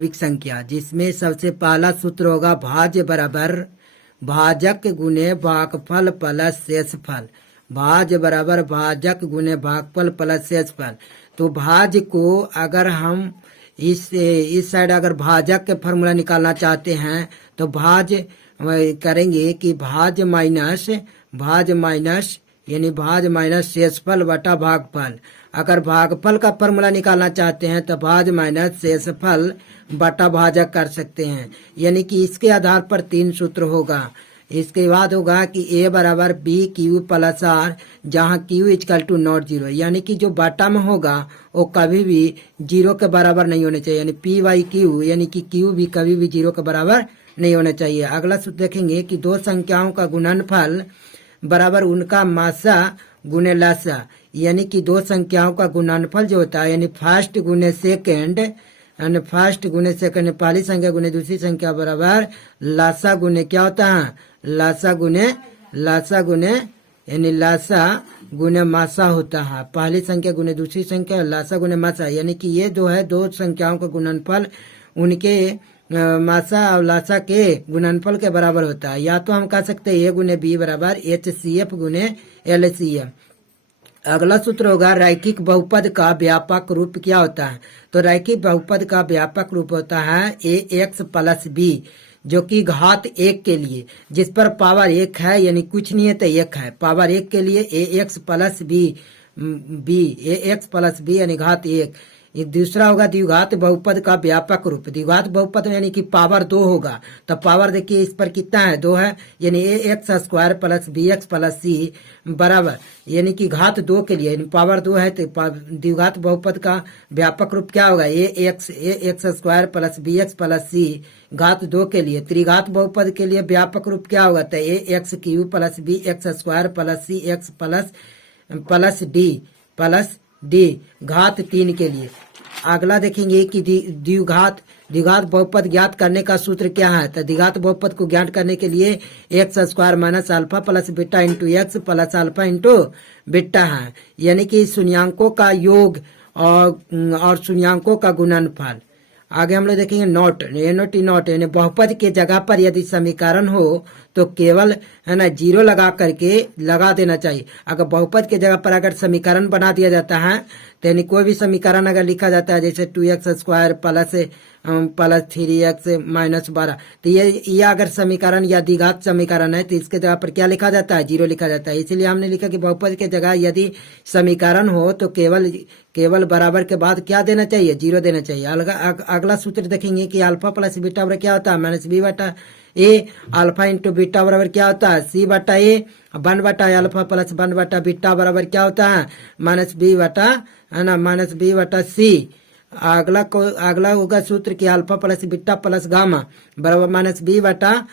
वास्तविक संख्या, जिसमें सबसे पहला सूत्र होगा भाज्य बराबर भाजक गुने भागफल प्लस शेषफल। भाज्य बराबर भाजक गुने भागफल प्लस शेषफल। तो भाज्य को अगर हम इस साइड अगर भाजक के फॉर्मूला निकालना चाहते हैं तो भाज्य करेंगे कि भाज्य माइनस यानी भाज्य माइनस शेषफल बटा भागफल। अगर भागफल का फॉर्मूला निकालना चाहते हैं तो भाज्य माइनस शेषफल बटा भाजक कर सकते हैं। यानी कि इसके आधार पर 3 सूत्र होगा। इसके बाद होगा कि ए बराबर बी क्यू प्लस आर, जहाँ Q equal to not zero, यानी कि जो बाटा में होगा वो कभी भी 0 के बराबर नहीं होने चाहिए। यानी पी वाई क्यू, यानी कि क्यू भी कभी भी 0 के बराबर नहीं होना चाहिए। अगला सूत्र देखेंगे कि दो संख्याओं का गुणनफल बराबर उनका मासा गुने लासा, यानी कि दो संख्याओं का गुणनफल जो होता है यानी फर्स्ट गुने सेकेंड पहली संख्या गुने दूसरी संख्या बराबर लासा गुने क्या होता है, लासा गुने मासा होता है। पहली संख्या गुने दूसरी संख्या, लासा गुने मासा, यानी कि ये जो है दो संख्याओं का गुणनफल उनके मासा और लासा के गुणनफल के बराबर होता है। या तो हम कह सकते हैं ए गुने बी बराबर HCF गुने LCM। अगला सूत्र होगा रैखिक बहुपद का व्यापक रूप क्या होता है। तो रैखिक बहुपद का व्यापक रूप होता है AX प्लस B, जो कि घात 1 के लिए जिस पर पावर 1 है, यानी कुछ नहीं है तो 1 है, पावर 1 के लिए AX प्लस B यानी घात 1। दूसरा होगा द्विघात बहुपद का व्यापक रूप। द्विघात बहुपद यानी कि पावर 2 होगा, तो पावर देखिए इस पर कितना है, 2 है, यानी AX square plus BX plus C बराबर, यानी कि घात 2 के लिए पावर 2 है तो द्विघात बहुपद का व्यापक रूप क्या होगा, AX square plus BX plus C घात 2 के लिए। त्रिघात बहुपद के लिए व्यापक रूप क्या होगा, तो AX Q plus BX square plus CX plus D घात 3 के लिए। अगला देखेंगे कि द्विघात बहुपद ज्ञात करने का सूत्र क्या है। तो द्विघात बहुपद को ज्ञात करने के लिए x square minus alpha plus beta into x plus alpha into beta है, यानी कि शून्यांकों का योग और शून्यांकों का गुणनफल। आगे हम लोग देखेंगे नॉट यानी बहुपद के जगह पर यदि समीकरण हो तो केवल है ना 0 लगा देना चाहिए। अगर बहुपद के जगह पर अगर समीकरण बना दिया जाता है तो यानी कोई भी समीकरण अगर लिखा जाता है जैसे 2x square plus 3x minus 12, तो ये अगर समीकरण या द्विघात समीकरण है तो इसके जगह पर क्या लिखा जाता है, 0 लिखा जाता है। इसीलिए हमने लिखा कि बहुपद के जगह यदि समीकरण हो तो केवल बराबर के बाद क्या देना चाहिए, 0 देना चाहिए। अगला सूत्र देखेंगे कि अल्फा प्लस बीटा बराबर क्या होता है, माइनस बी बटा ए, अल्फा इंटू बीटा बराबर क्या होता है, C बटा ए, 1 बटा अल्फा प्लस 1 बटा बीटा बराबर क्या होता है, माइनस बी बटा C। अगला होगा सूत्र कि alpha plus beta plus gamma बराबर माइनस बी बटा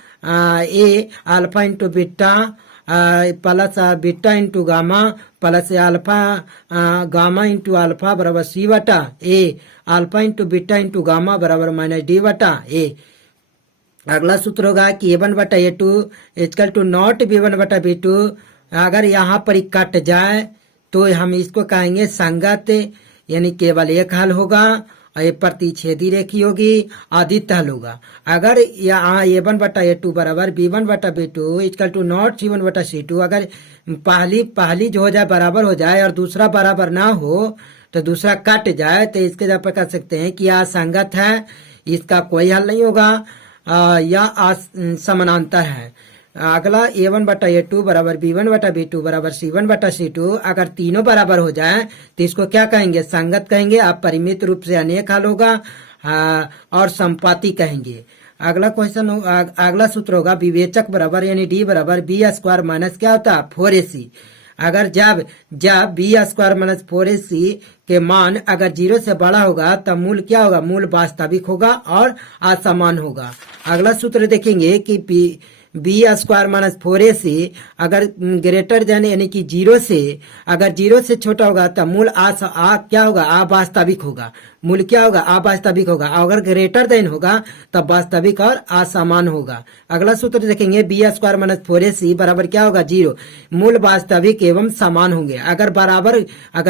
A, alpha into beta plus beta into gamma plus alpha gamma into alpha बराबर C बटा A, alpha into beta into gamma बराबर माइनस D बटा ए। अगला सूत्र होगा कि A1 बटा A2 equal to not B1 बटा B2। अगर यहाँ पर कट जाए तो हम इसको कहेंगे संगत, यानी केवल एक हल होगा और ये प्रतिच्छेदी रेखी होगी, आदित्य हल होगा। अगर यहाँ A1 बटा A2 बराबर B1 बटा B2 equal to not C1 बटा C2, अगर पहली जो हो जाए बराबर हो जाए और दूसरा बराबर ना हो तो दूसरा कट जाए तो इसके जगह पर कह सकते हैं कि यह असंगत है, इसका कोई हल नहीं होगा या समानांतर है। अगला A1 बटा A2 बराबर B1 बटा B2 बराबर C1 बटा C2, अगर तीनों बराबर हो जाए तो इसको क्या कहेंगे, संगत कहेंगे। आप परिमित रूप से अनेक हल होगा और संपाती कहेंगे। अगला सूत्र होगा विवेचक बराबर यानी D बराबर B स्क्वायर माइनस क्या होता है 4AC। अगर जब B स्क्वायर माइनस 4AC के मान अगर 0 से बड़ा होगा तब मूल क्या होगा, मूल वास्तविक होगा और असमान होगा। अगला सूत्र देखेंगे कि B स्क्वायर माइनस 4AC अगर ग्रेटर देन यानी कि 0 से अगर 0 से छोटा होगा तब मूल क्या होगा, अवास्तविक होगा। मूल क्या होगा, अवास्तविक होगा। अगर ग्रेटर देन होगा तब वास्तविक और असमान होगा। अगला सूत्र देखेंगे B स्क्वायर माइनस 4AC बराबर क्या होगा 0, मूल वास्तविक एवं समान होंगे। अगर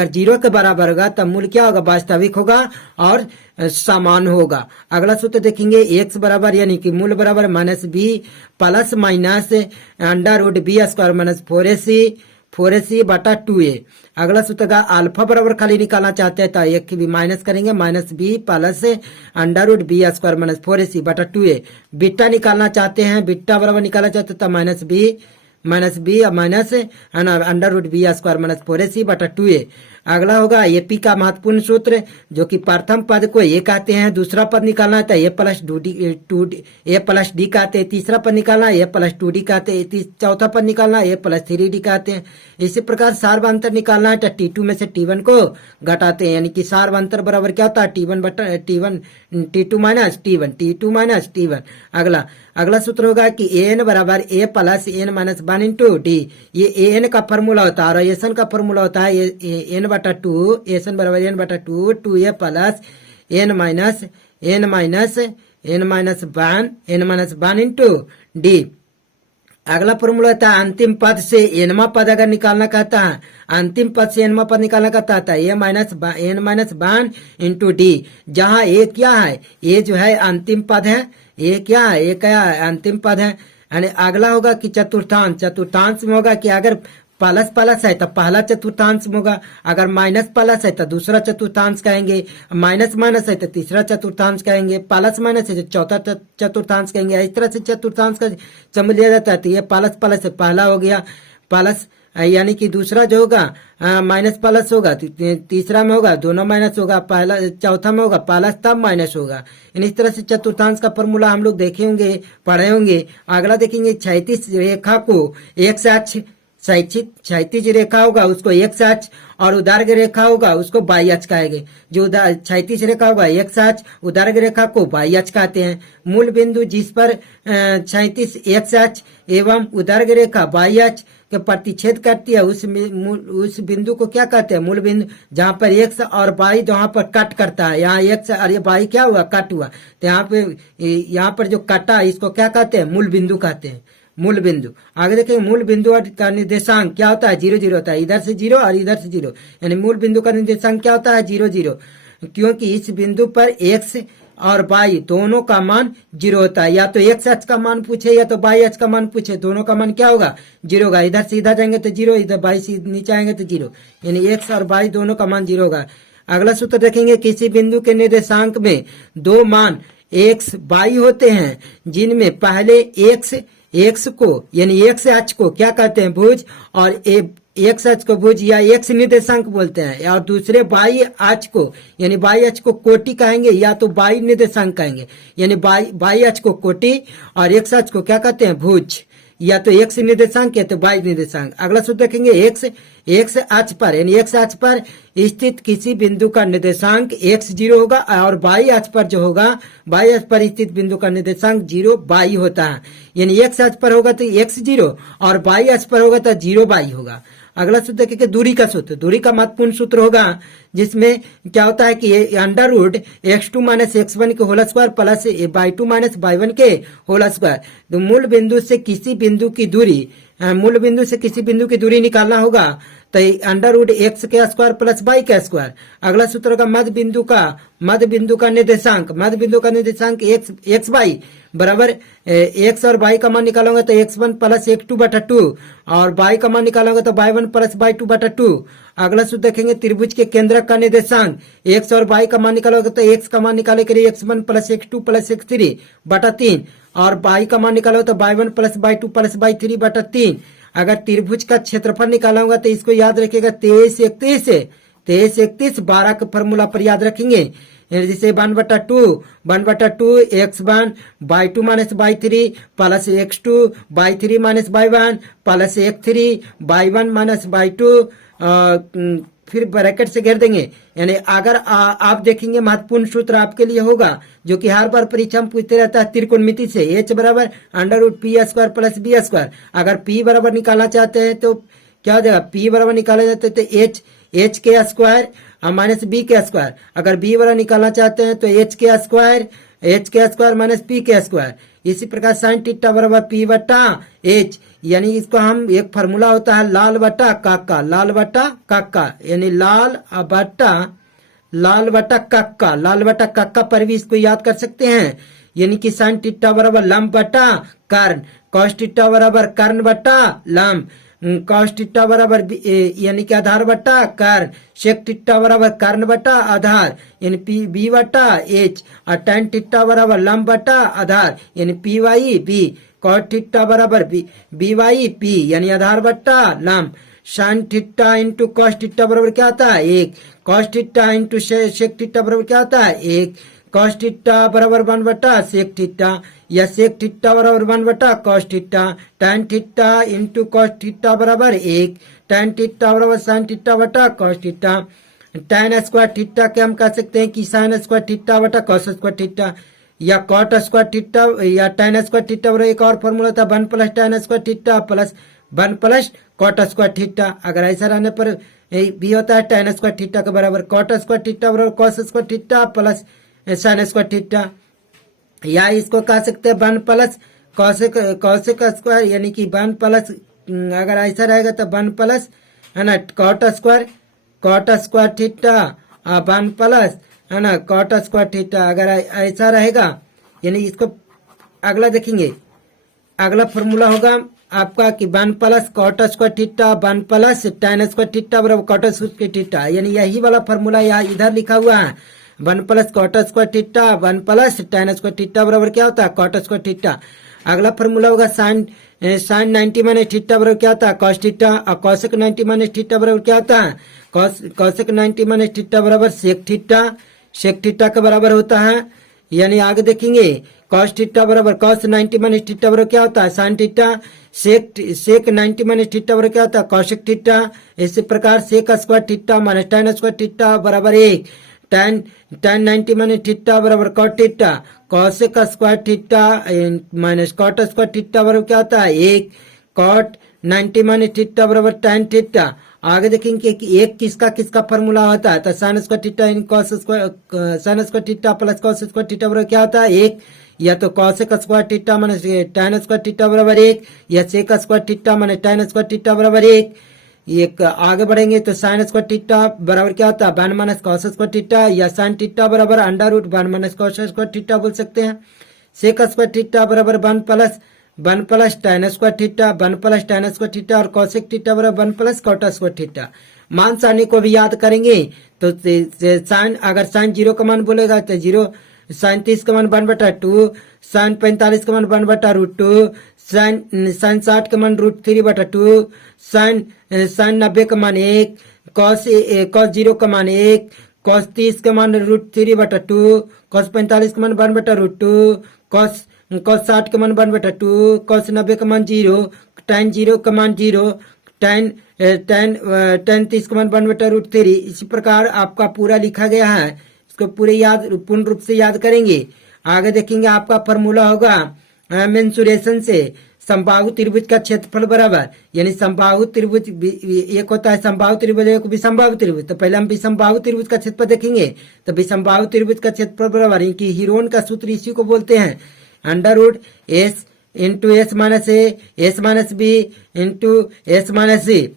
0 के बराबर होगा तब मूल क्या होगा, वास्तविक होगा और समान होगा। अगला सूत्र देखेंगे x बराबर यानी कि मूल बराबर minus B plus minus under root B square minus 4ac बटा 2a। अगला सूत्र का अल्फा बराबर खाली निकालना चाहते हैं तो एक भी माइनस करेंगे minus B plus under root B square minus 4ac बटा 2a। बीटा निकालना चाहते हैं, बीटा बराबर निकालना चाहते हैं तो minus B minus under root B square minus 4ac बटा 2a। अगला होगा एपी का महत्वपूर्ण सूत्र जो कि प्रथम पद को ए कहते हैं, दूसरा पद निकालना है ए प्लस डी कहते हैं, तीसरा पद निकालना ए प्लस 2d कहते हैं, चौथा पद निकालना ए प्लस 3d कहते हैं। इसी प्रकार सार्वंतर निकालना है तो T2 में से T1 को घटाते हैं यानी कि सार्वंतर बराबर क्या होता है T1 बटा T2 माइनस T1। अगला सूत्र होगा कि एन बराबर A plus N minus 1 into D. ये एन का फॉर्मूला होता है और एसन का फॉर्मूला होता है एन बटा 2, एसन बराबर एन बटा 2a plus N minus 1 into D. अगला फॉर्मूला होता है अंतिम पद से एनवा पद अगर निकालना कहता है, अंतिम पद से एनवा पद निकालना कहता है एन माइनस 1 इंटू डी। जहाँ ए क्या है, ए जो है अंतिम पद है, ए क्या है, ए क्या है अंतिम पद है। यानी अगला होगा कि चतुर्थांश में होगा कि अगर प्लस प्लस है तो पहला चतुर्थांश में होगा, अगर माइनस प्लस है तो दूसरा चतुर्थांश कहेंगे, माइनस माइनस है तो तीसरा चतुर्थांश कहेंगे, प्लस माइनस है तो चौथा चतुर्थांश कहेंगे। इस तरह से चतुर्थांश का समझ लिया जाता है। तो ये प्लस प्लस है, पहला हो गया प्लस यानी कि दूसरा जो होगा माइनस प्लस होगा, तीसरा में होगा दोनों माइनस होगा, पहला चौथा में होगा प्लस तब माइनस होगा। इस तरह से चतुर्थांश का फॉर्मूला हम लोग देखे होंगे, पढ़े होंगे। अगला देखेंगे क्षैतिज रेखा को एक्स अक्ष, क्षैतिज रेखा होगा उसको एक्स अक्ष और उदार्घ रेखा होगा उसको वाई अक्ष कहेंगे। जो क्षैतिज रेखा होगा एक्स अक्ष, उदार्घ रेखा को वाई अक्ष कहते हैं। मूल बिंदु जिस पर क्षैतिज एक्स अक्ष एवं उदार्घ रेखा वाई अक्ष के प्रतिच्छेद करती है उस बिंदु को क्या कहते हैं, मूल बिंदु। जहाँ पर एक्स और वाई जहाँ पर कट करता है, यहाँ एक्स और ये वाई क्या हुआ, कट हुआ, तो यहाँ पर जो कटा इसको क्या कहते हैं, मूल बिंदु कहते हैं, मूल बिंदु। आगे देखेंगे मूल बिंदु का निर्देशांक क्या होता है, 0 0 होता है, इधर से 0 और इधर से 0, यानी मूल बिंदु का निर्देशांक क्या होता है 0 0, क्योंकि इस बिंदु पर एक्स और वाई दोनों का मान 0 होता है। या तो एक्स अक्ष का मान पूछे या तो वाई अक्ष का मान पूछे, दोनों का मान क्या होगा 0 होगा। इधर से इधर जाएंगे तो 0, इधर वाई से नीचे आएंगे तो 0, यानी एक्स और वाई दोनों का मान 0 होगा। अगला सूत्र देखेंगे किसी बिंदु के निर्देशांक में दो मान एक्स वाई होते हैं जिनमें पहले एक्स को यानी एक्स अक्ष को क्या कहते हैं, भुज, और एक्स अक्ष को भुज या एक्स निर्देशांक बोलते हैं, और दूसरे वाई अक्ष को यानी वाई अक्ष को कोटि कहेंगे या तो वाई निर्देशांक कहेंगे, यानी वाई अक्ष को कोटि और एक्स अक्ष को क्या कहते हैं, भुज, या तो एक्स निर्देशांक या तो वाई निर्देशांक। अगला सूत्र देखेंगे एक्स अक्ष पर यानी एक्स अक्ष पर स्थित किसी बिंदु का निर्देशांक x0 होगा और वाई अक्ष पर जो होगा वाई अक्ष पर स्थित बिंदु का निर्देशांक 0 वाई होता है। यानी एक्स अक्ष पर होगा तो x0 और वाई अक्ष पर होगा तो 0 वाई होगा। अगला सूत्र देखेंगे दूरी का सूत्र। दूरी का महत्वपूर्ण सूत्र होगा जिसमें क्या होता है कि under root x2 minus x1 के whole square plus y2 minus y1 के होल स्क्वायर। तो मूल बिंदु से किसी बिंदु की दूरी निकालना होगा तो अंडर रूट एक्स के स्क्वायर प्लस वाई का स्क्वायर। अगला सूत्र होगा मध्य बिंदु का निर्देशांक एक्स वाई बराबर एक्स और वाई का मान निकालोगे तो x1 प्लस x2 बटा 2 और वाई का मान निकालोगे तो y1 प्लस y2 बटा 2। अगला सूत्र देखेंगे त्रिभुज के केंद्रक का निर्देशांक एक्स और वाई का मान निकालोगे तो एक्स का मान निकाले के लिए x1 plus x2 plus x3 बटा 3 और वाई का मान निकालोगे तो y1 plus y2 plus y3 बटा 3। अगर त्रिभुज का क्षेत्रफल निकाला होगा तो इसको याद रखिएगा 23 31 12 का फॉर्मूला पर याद रखेंगे। जैसे 1/2 x1 y2 minus y3 plus x2 y3 minus y1 plus x3 y1 minus y2 फिर ब्रैकेट से घेर देंगे। यानी अगर आप देखेंगे महत्वपूर्ण सूत्र आपके लिए होगा जो कि हर बार परीक्षा में पूछते रहता है त्रिकोणमिति से, h बराबर under root P square plus B square. अगर p बराबर निकालना चाहते हैं तो क्या हो जाएगा, p बराबर निकाला जाता है तो h के स्क्वायर माइनस बी के स्क्वायर। अगर b बराबर निकालना चाहते हैं तो h के स्क्वायर माइनस p के स्क्वायर। इसी प्रकार साइन थीटा बराबर p बटा h, यानी इसको हम एक फार्मूला होता है लाल बटा काका, यानी लाल लाल बटा कक्का, लाल बटा कक्का पर भी इसको याद कर सकते हैं, यानी कि साइन थीटा बराबर लंब बटा कर्ण, कॉस थीटा बराबर कर्ण बटा लंब, कॉस थीटा बराबर यानी कि आधार बटा कर्ण, सेक थीटा बराबर कर्ण बटा आधार यानी पी बी बटा एच, और टेन थीटा बराबर लंब बटा आधार यानी P by B, cot theta बराबर बी वाई पी यानी आधार बट्टा लंब, sine theta into cos theta बराबर क्या होता है 1, cos theta into sec theta बराबर क्या होता है 1, कॉस थीटा बराबर 1 बटा सेक थीटा, या सेक थीटा बराबर 1 बटा cos theta, tan theta into cos theta बराबर 1, tan थीटा बराबर साइन थीटा बटा cos theta, tan square theta के हम कह सकते हैं कि साइन स्क्वायर थीटा बटा कॉस स्क्वायर थीटा, या कॉट स्क्वायर थीटा या tan स्क्वायर थीटा बराबर एक और फॉर्मूला था 1 plus tan square theta plus 1 plus cot square theta. अगर ऐसा रहने पर भी होता है tan स्क्वायर थीटा के बराबर कॉट स्क्वायर थीटा बराबर cos square theta plus sign square theta, या इसको कह सकते हैं 1 प्लस कॉसेक स्क्वायर यानी कि 1 प्लस, अगर ऐसा रहेगा तो 1 प्लस है ना कॉट स्क्वायर थीटा 1 प्लस है ना कॉट स्क्वायर थीटा, अगर ऐसा रहेगा यानी इसको अगला देखेंगे, अगला फॉर्मूला होगा आपका कि 1 plus cot square theta 1 plus tan square theta बराबर कॉट स्क्वायर थीटा, यानी यही वाला फॉर्मूला यहाँ इधर लिखा हुआ है 1 plus cot square theta 1 plus tan square theta बराबर क्या होता है कॉट स्क्वायर थीटा। अगला फॉर्मूला होगा साइन 90 माइनस थीटा बराबर क्या होता है कॉस थीटा, और कॉसेक 90 माइनस थीटा बराबर क्या होता है कॉसेक 90 माइनस थीटा बराबर सेक थीटा के बराबर होता है। यानी आगे देखेंगे कॉस थीटा बराबर कॉस 90 माइनस थीटा बराबर क्या होता है sine theta, sec 90 minus theta बराबर क्या होता है कॉसेक थीटा, इसी प्रकार sec square theta minus tan square theta बराबर 1, tan 90 माइनस थीटा बराबर cot theta, cosec square theta minus cot square theta बराबर क्या होता है 1, कॉट 90 माइनस थीटा बराबर tan थीटा। आगे देखेंगे कि एक किसका किसका फॉर्मूला होता है तो साइन स्क्वायर थीटा इन cos square sine square theta plus cos square theta बराबर क्या होता है 1, या तो cosec square theta minus tan square theta बराबर 1, या sec square theta minus tan square theta बराबर 1। एक आगे बढ़ेंगे तो साइन स्क्वायर थीटा बराबर क्या होता है 1 माइनस कॉस स्क्वायर थीटा, या साइन थीटा बराबर under root 1 minus cos square theta बोल सकते हैं। सेक स्क्वायर थीटा बराबर 1 plus tan square theta 1 plus tan square theta, और कॉसेक थीटा बराबर 1 प्लस कॉट स्क्वायर थीटा। मान सारणी को भी याद करेंगे तो साइन अगर साइन 0 का मान बोलेगा तो 0, साइन 30 का मान 1 बटा 2, साइन 45 का मान 1 बटा रूट 2, साइन 60 का मान रूट 3 बटा 2, साइन 90 का मान 1, कॉस 0 का मान 1, कॉस 30 का मान रूट 3 बटा 2, कॉस 45 का मान 1 बटा रूट 2, कॉस 60 का मान 1 बटा 2, कॉस 90 का मान 0, tan 0 का मान 0, tan 30 का मान 1 बटा रूट 3। इसी प्रकार आपका पूरा लिखा गया है, इसको पूर्ण रूप से याद करेंगे। आगे देखेंगे आपका फॉर्मूला होगा मेंसुरेशन से समबाहु त्रिभुज का क्षेत्रफल बराबर, यानी समबाहु त्रिभुज एक होता है समबाहु त्रिभुज एक विसमबाहु त्रिभुज, तो पहले हम विसमबाहु त्रिभुज का क्षेत्रफल देखेंगे। तो विसमबाहु त्रिभुज का क्षेत्रफल बराबर इनकी हीरोन का सूत्र इसी को बोलते हैं under root S into S minus B into S minus C,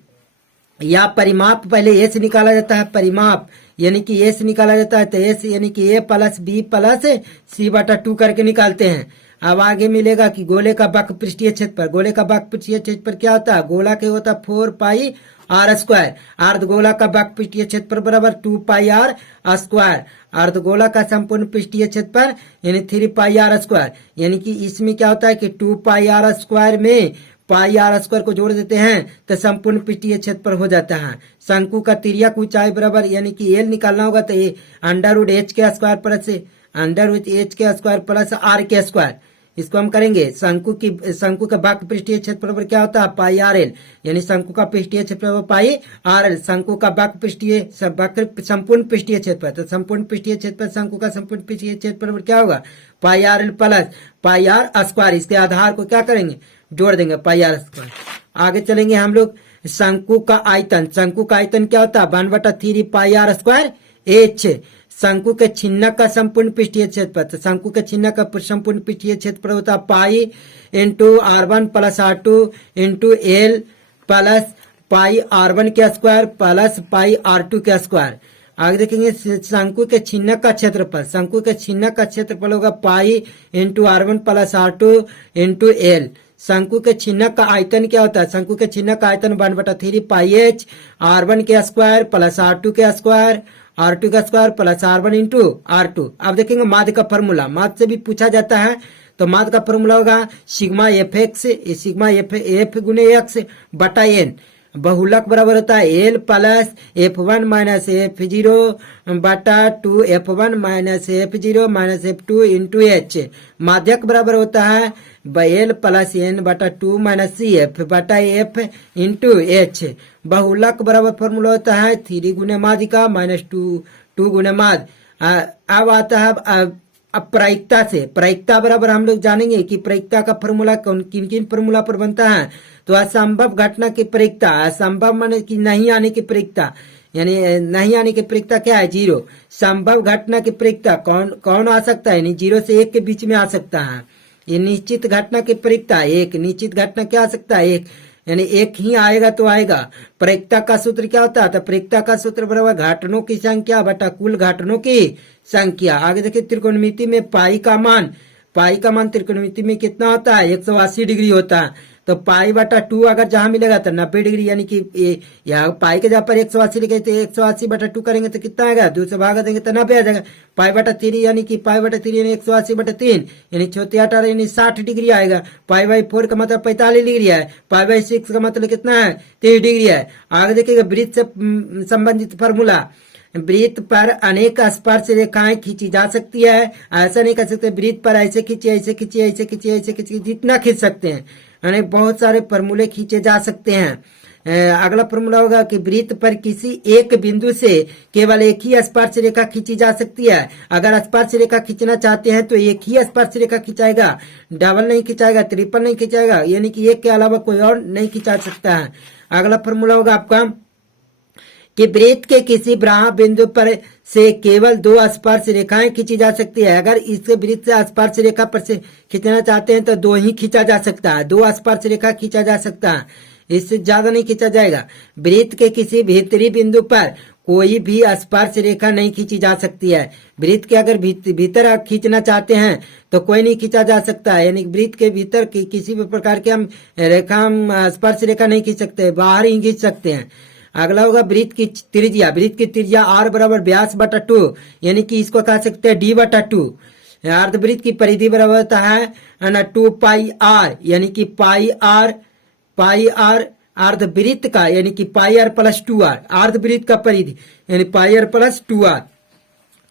या परिमाप पहले एस निकाला जाता है, परिमाप यानी कि एस निकाला जाता है तो एस यानी कि ए प्लस बी प्लस सी बटा 2 करके निकालते हैं। अब आगे मिलेगा कि गोले का वक्र पृष्ठीय क्षेत्रफल, गोले का वक्र पृष्ठीय क्षेत्रफल क्या होता है गोला के होता है 4 पाई आर स्क्वायर, अर्धगोला का वक्र पृष्ठीय क्षेत्रफल बराबर 2 पाई आर स्क्वायर, अर्धगोला का संपूर्ण पृष्ठीय क्षेत्रफल यानी 3 पाई आर स्क्वायर, यानी कि इसमें क्या होता है कि 2 पाई आर स्क्वायर में पाई आर स्क्वायर को जोड़ देते हैं तो संपूर्ण पृष्ठीय क्षेत्रफल हो जाता है। शंकु का तिर्यक ऊंचाई बराबर यानी कि एल निकालना होगा तो ये अंडर रूट एच के square plus under root H के स्क्वायर प्लस आर के स्क्वायर, इसको हम करेंगे। शंकु का वक्र पृष्ठीय क्षेत्रफल क्या होता है पाई आर एल, यानी शंकु का पृष्ठीय क्षेत्रफल पाई आर एल, शंकु का वक्र संपूर्ण पृष्ठीय क्षेत्रफल, तो संपूर्ण पृष्ठीय क्षेत्रफल शंकु का संपूर्ण पृष्ठीय क्षेत्रफल क्या होगा pi R L plus pi R square, इसके आधार को क्या करेंगे जोड़ देंगे पाई आर स्क्वायर। आगे चलेंगे हम लोग शंकु का आयतन, शंकु का आयतन क्या होता है 1/3 पाई आर स्क्वायर एच, शंकु के छिन्नक का संपूर्ण पृष्ठीय क्षेत्रफल, तो शंकु के छिन्नक का संपूर्ण पृष्ठीय क्षेत्रफल होता है pi into R1 plus R2 into L plus पाई R1 के स्क्वायर प्लस पाई R2 के स्क्वायर। आगे देखेंगे शंकु के छिन्नक का क्षेत्रफल, शंकु के छिन्नक का क्षेत्रफल होगा pi into R1 plus R2 into L. शंकु के छिन्नक का आयतन क्या होता है, शंकु के छिन्नक का आयतन 1/3 पाई एच R1 के स्क्वायर प्लस R2 के स्क्वायर, R2 का square plus R1 into R2। अब देखेंगे माध्य का फॉर्मूला, माध्य से भी पूछा जाता है, तो माध्य का फॉर्मूला होगा sigma F x, sigma F गुने एक्स बटा एन। बहुलक बराबर होता है L plus F1 minus F0 बटा 2 F1 minus F0 minus F2 into H. माध्यक बराबर होता है एल प्लस एन बटा 2 माइनस सी एफ बटा एफ इंटू एच। बहुलक बराबर फॉर्मूला होता है 3 गुने माध्य का माइनस 2 गुने माध्य। अब आता है अब प्रायिकता से, प्रायिकता बराबर हम लोग जानेंगे कि प्रायिकता का फॉर्मूला किन किन फॉर्मूला पर बनता है। तो असंभव घटना की प्रायिकता, असंभव माने कि नहीं आने की प्रायिकता, यानी नहीं आने की प्रायिकता क्या है 0। संभव घटना की प्रायिकता कौन आ सकता है, यानी 0 से 1 के बीच में आ सकता है। ये निश्चित घटना की प्रायिकता 1, निश्चित घटना क्या आ सकता है 1, यानी 1 ही आएगा तो आएगा। प्रायिकता का सूत्र क्या होता है, तो प्रायिकता का सूत्र बराबर घटनों की संख्या बटा कुल घटनों की संख्या। आगे देखिए त्रिकोणमिति में पाई का मान त्रिकोणमिति में कितना होता है 180 डिग्री होता है। तो पाई बटा 2 अगर जहां मिलेगा तो 90 डिग्री, यानी कि यहाँ पाई के जहाँ पर 180 लिखे तो 180 बटा 2 करेंगे तो कितना आएगा, 2 से भागा देंगे तो 90 आ जाएगा। पाई बटा 3 यानी कि पाई बटा 3 यानी 180 बटा 3 यानी 18 यानी 60 डिग्री आएगा। पाई बाई 4 का मतलब 45 डिग्री है, पाई बाई 6 का मतलब कितना है 30 डिग्री है। आगे देखिएगा वृत्त से संबंधित फॉर्मूला, वृत्त पर अनेक स्पर्श रेखाएं खींची जा सकती है। ऐसा नहीं कर सकते वृत्त पर ऐसे खींचे ऐसे खींचे ऐसे खींचे ऐसे खींचे, जितना खींच सकते हैं, यानी बहुत सारे फॉर्मूले खींचे जा सकते हैं। अगला फॉर्मूला होगा कि वृत्त पर किसी एक बिंदु से केवल एक ही स्पर्श रेखा खींची जा सकती है। अगर स्पर्श रेखा खींचना चाहते हैं तो एक ही स्पर्श रेखा खिंचाएगा, डबल नहीं खिंचाएगा, ट्रिपल नहीं खिंचाएगा, यानी कि एक के अलावा कोई और नहीं खिंचा सकता है। अगला फॉर्मूला होगा आपका कि वृत्त के किसी बाह्य बिंदु पर से केवल 2 स्पर्श रेखाएं खींची जा सकती है। अगर इससे वृत्त से स्पर्श रेखा पर से खींचना चाहते हैं तो 2 ही खींचा जा सकता है, 2 स्पर्श रेखा खींचा जा सकता है, इससे ज्यादा नहीं खींचा जाएगा। वृत्त के किसी भीतरी बिंदु पर कोई भी स्पर्श रेखा नहीं खींची जा सकती है। वृत्त के अगर भीतर खींचना चाहते हैं तो कोई नहीं खींचा जा सकता है, यानी वृत्त के भीतर किसी भी प्रकार के हम स्पर्श रेखा नहीं खींच सकते, बाहर ही खींच सकते हैं। अगला होगा वृत्त की त्रिज्या, वृत्त की त्रिज्या r बराबर व्यास बटा 2, यानी कि इसको कह सकते हैं d बटा 2। अर्धवृत्त की परिधि बराबर होता है 2 पाई r, यानी कि पाई r अर्धवृत्त का, यानी कि पाई r प्लस 2r, अर्धवृत्त का परिधि यानी पाई r प्लस 2r।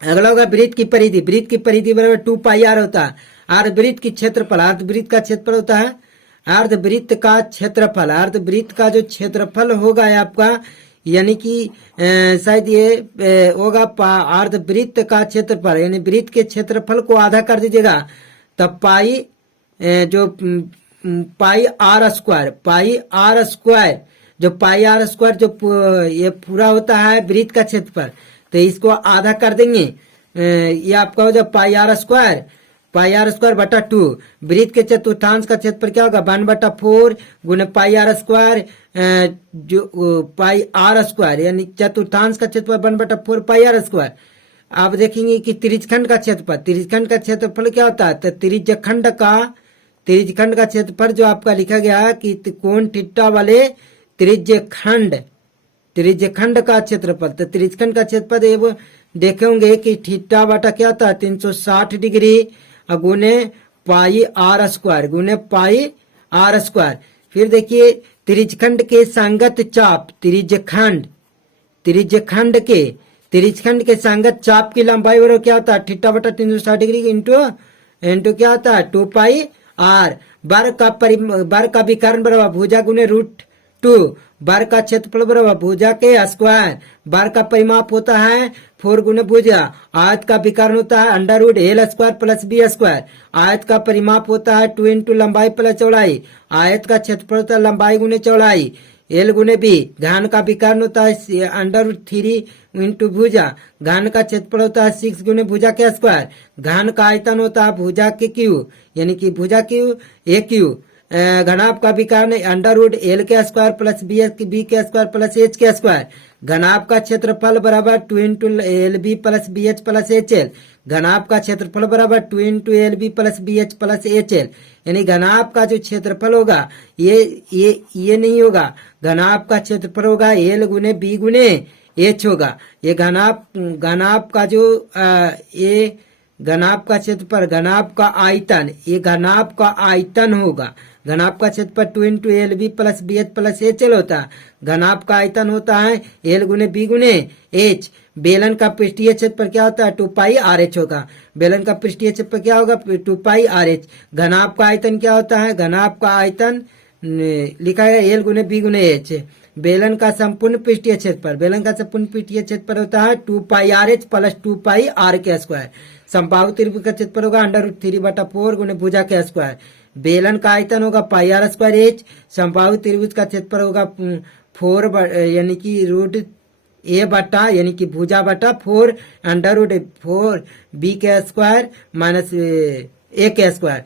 अगला होगा वृत्त की परिधि, वृत्त की परिधि बराबर 2 पाई r होता है। अर्धवृत्त की क्षेत्रफल, अर्धवृत्त का क्षेत्रफल होता है अर्धवृत्त का क्षेत्रफल, अर्धवृत्त का जो क्षेत्रफल होगा आपका, यानी कि शायद ये होगा अर्धवृत्त का क्षेत्रफल, यानी वृत्त के क्षेत्रफल को आधा कर दीजिएगा तब पाई जो पाई r स्क्वायर, जो पाई r स्क्वायर जो ये पूरा होता है वृत्त का क्षेत्रफल, तो इसको आधा कर देंगे, ये आपका हो जाए पाई r स्क्वायर बटा 2। वृत्त के चतुर्थांश का क्षेत्रफल क्या होगा 1/4 गुने पाई r स्क्वायर, जो पाई r स्क्वायर, यानी चतुर्थांश का क्षेत्रफल 1/4 पाई r स्क्वायर। आप देखेंगे कि त्रिज्यखंड का क्षेत्रफल क्या होता है, तो त्रिज्यखंड का क्षेत्रफल जो आपका लिखा गया है कि कोण थीटा वाले त्रिज्यखंड का क्षेत्रफल, तो त्रिज्यखंड का क्षेत्रफल देखे होंगे कि थीटा बटा क्या होता है 360 डिग्री गुने पाई r स्क्वायर। फिर देखिए त्रिज्यखंड के संगत चाप, त्रिज्यखंड के संगत चाप की लंबाई बराबर क्या होता है थीटा बटा 360 डिग्री इंटू क्या होता है 2 पाई r। वर्ग का विकर्ण बराबर भुजा गुने √2, वर्ग का क्षेत्रफल बराबर भुजा के स्क्वायर, वर्ग का परिमाप होता है 4 गुने भुजा, आयत का विकर्ण होता है √l square plus b square, आयत का परिमाप होता है 2 इंटू लंबाई प्लस चौड़ाई, आयत का क्षेत्रफल होता है लंबाई गुने चौड़ाई l गुने b, घन का विकर्ण होता है √3 इंटू भुजा, घन का क्षेत्रफल होता है 6 गुने भुजा के स्क्वायर, घन का आयतन होता है भुजा के क्यू, यानी कि भुजा क्यू a क्यू, घनाभ का विकर्ण √l के स्क्वायर प्लस b के स्क्वायर प्लस h के स्क्वायर, घनाभ का क्षेत्रफल बराबर 2 into L B plus B H plus H L. घनाभ का क्षेत्रफल बराबर 2 into L B plus B H plus H L. यानी घनाभ का जो क्षेत्रफल होगा ये नहीं होगा, घनाभ का क्षेत्रफल होगा एल गुने बी गुने एच होगा। ये घनाभ का जो ये घनाभ का क्षेत्रफल, घनाभ का आयतन, ये घनाभ का आयतन होगा। घनाभ का क्षेत्रफल 2 into L B plus B H plus H L होता है। घनाभ का आयतन होता है एल गुने बी गुने एच। बेलन का पृष्ठीय क्षेत्रफल क्या होता है 2 पाई आर एच होगा। बेलन का पृष्ठीय क्षेत्रफल क्या होगा 2 पाई आर एच। घनाभ का आयतन क्या होता है, घनाभ का आयतन लिखा है एल गुने बी गुने एच। बेलन का संपूर्ण पृष्ठीय क्षेत्रफल, बेलन का संपूर्ण पृष्ठीय क्षेत्रफल होता है 2 pi R H plus 2 pi R के स्क्वायर। समबाहु त्रिभुज का क्षेत्रफल होगा √3/4 गुने भुजा के स्क्वायर। बेलन का आयतन होगा पाई आर स्क्वायर एच। समबाहु त्रिभुज का क्षेत्रफल होगा 4 यानी कि √a यानी कि भुजा बटा 4 √4 बी के स्क्वायर माइनस ए के स्क्वायर।